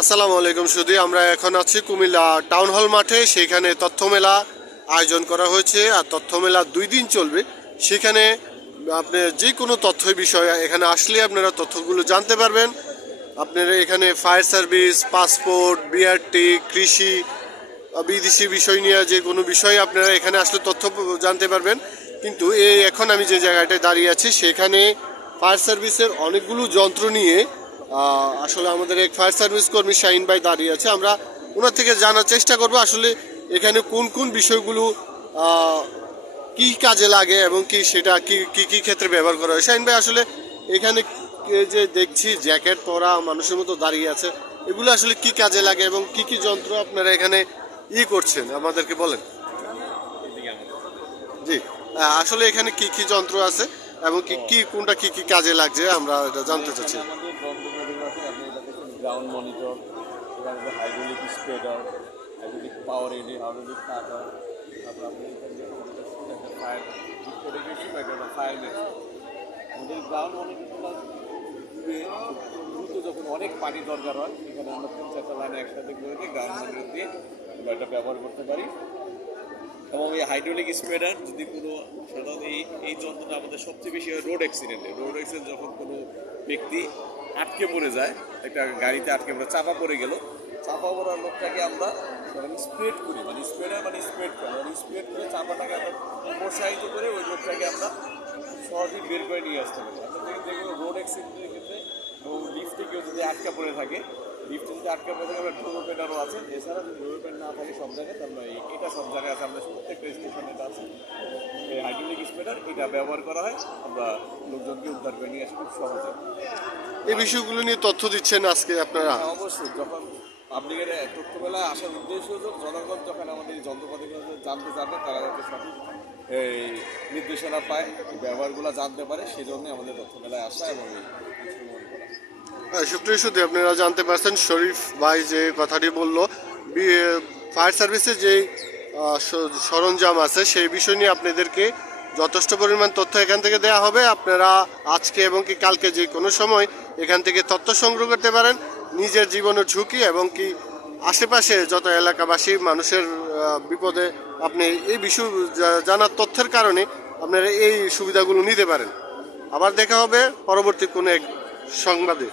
আসসালামু আলাইকুম। শুধু আমরা এখন আছি কুমিল্লা টাউন হল মাঠে। সেখানে তথ্য মেলা আয়োজন করা হয়েছে, আর তথ্য মেলা 2 দিন চলবে। সেখানে আপনি যে কোনো তথ্য বিষয় এখানে আসলে আপনারা তথ্যগুলো জানতে পারবেন। আপনারা এখানে ফায়ার সার্ভিস, পাসপোর্ট, বিআরটি, কৃষি, বিদেশি বিষয় নিয়ে যে কোনো বিষয়ে আপনারা এখানে আসলে তথ্য জানতে পারবেন। কিন্তু এখন আমি যে জায়গাটায় দাঁড়িয়ে আছি সেখানে ফায়ার সার্ভিসের অনেকগুলো যন্ত্র নিয়ে আসলে আমাদের এক ফায়ার সার্ভিস কর্মী শাহিন ভাই দাঁড়িয়ে আছে। আমরা ওনার থেকে জানার চেষ্টা করব আসলে এখানে কোন কোন বিষয়গুলো কি কাজে লাগে এবং কি সেটা কি কি কি ক্ষেত্রে ব্যবহার করা হয়। শাহিন ভাই, আসলে এখানে যে দেখছি জ্যাকেট পরা মানুষের মতো দাঁড়িয়ে আছে, এগুলো আসলে কি কাজে লাগে এবং কি কি যন্ত্র আপনারা এখানে করছেন আমাদেরকে বলেন। জি, আসলে এখানে কি কি যন্ত্র আছে এবং কি কি কোনটা কি কি কাজে লাগছে আমরা এটা জানতে চাচ্ছি। আমাদের যন্ত্রপাতিগুলো আছে, আপনি এটা দেখুন গ্রাউন্ড মনিটর, এখানে হাইড্রোলিক স্প্রেডার, হাইড্রোলিক পাওয়ার এডি, হাইড্রোলিক কাটার, তারপর আপনি এখানে দেখুন একটা ফায়ার রেগুলেশন বা একটা ফায়ার মেশিন। আমাদের গ্রাউন্ড মনিটরগুলো দ্রুত যখন অনেক পানি দরকার হয়, এখানে আমরা 3-4টা লাইনে একসাথে করে দিয়ে গ্রাউন্ড মনিটর দিয়ে আমরা এটা ব্যবহার করতে পারি। এবং এই হাইড্রোলিক স্প্রেডার যদি কোনো সাধারণত এই যন্ত্রটা আমাদের সবচেয়ে বেশি হয় রোড অ্যাক্সিডেন্ট, যখন কোনো ব্যক্তি আটকে পড়ে যায়, একটা গাড়িতে আটকে পড়ে চাপা পড়ে গেল, চাপা পড়ার লোকটাকে আমরা স্প্রেড করি, স্প্রেড করে চাপাটাকে আমরা প্রসারিত করে ওই লোকটাকে আমরা সহজেই বের করে নিয়ে আসতে পারি। আপনাদের দেখবেন রোড অ্যাক্সিডেন্টের ক্ষেত্রে এবং লিফটে কেউ যদি আটকা পড়ে থাকে, আমরা ডোরোপেনারও আছে। এছাড়া যদি ডোরোপেন না থাকে সব জায়গায়, আমরা এটা সব জায়গায় আছে, আমরা প্রত্যেকটা স্টেশনে এটা আছে। এই হাইড্রোলিক স্প্রেডার এটা ব্যবহার করা হয়, আমরা লোকজনকে উদ্ধার করে নিয়ে আসি খুব সহজে। এই বিষয়গুলো নিয়ে তথ্য দিচ্ছেন আজকে আপনারা। অবশ্যই, যখন পাবলিকের তথ্যবেলায় আসার উদ্দেশ্য হলো জনগণ যখন আমাদের এই যন্ত্রপাতিগুলো জানতে চাবে, তারা যাতে সঠিক এই নির্দেশনা পায়, ব্যবহারগুলো জানতে পারে, সেই জন্যই আমাদের তথ্যবেলায় আসা এবং সুপ্রিয় সুদী, আপনারা জানতে পারছেন শরীফ ভাই যে কথাটি বলল, ফায়ার সার্ভিসের যে সরঞ্জাম আছে সেই বিষয় নিয়ে আপনাদেরকে যথেষ্ট পরিমাণ তথ্য এখান থেকে দেওয়া হবে। আপনারা আজকে এবং কি কালকে যে কোনো সময় এখান থেকে তথ্য সংগ্রহ করতে পারেন। নিজের জীবনের ঝুঁকি এবং কি আশেপাশে যত এলাকাবাসী মানুষের বিপদে আপনি এই বিষয় জানার তথ্যের কারণে আপনারা এই সুবিধাগুলো নিতে পারেন। আবার দেখা হবে পরবর্তী কোনো এক সংবাদে।